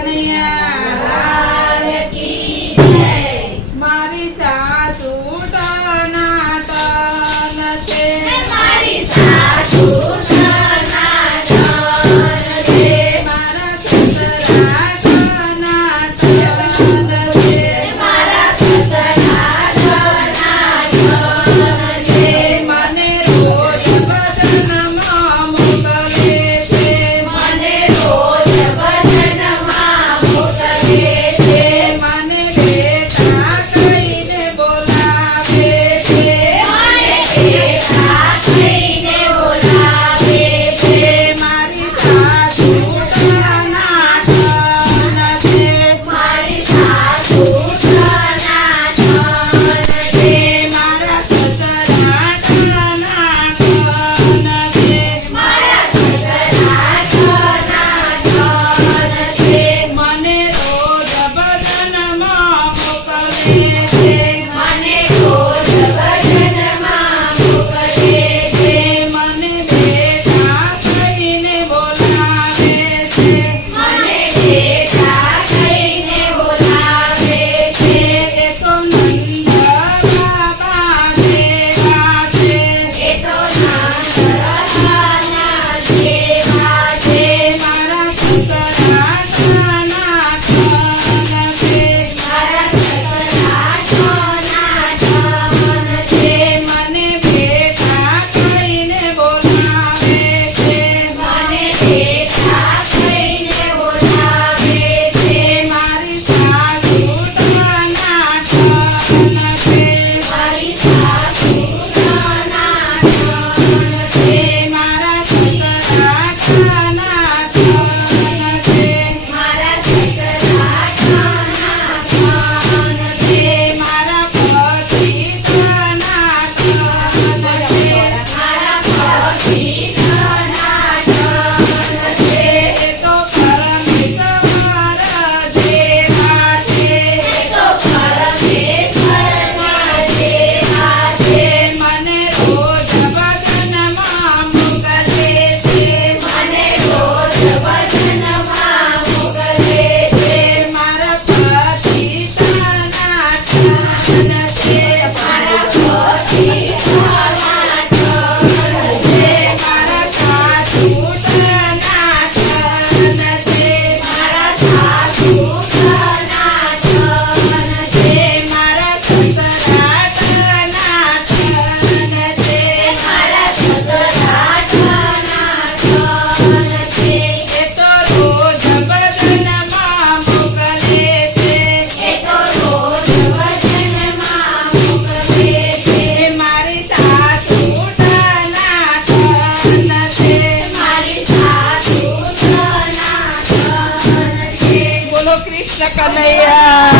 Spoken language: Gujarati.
કનૈયા કૃષ્ણ કનૈયા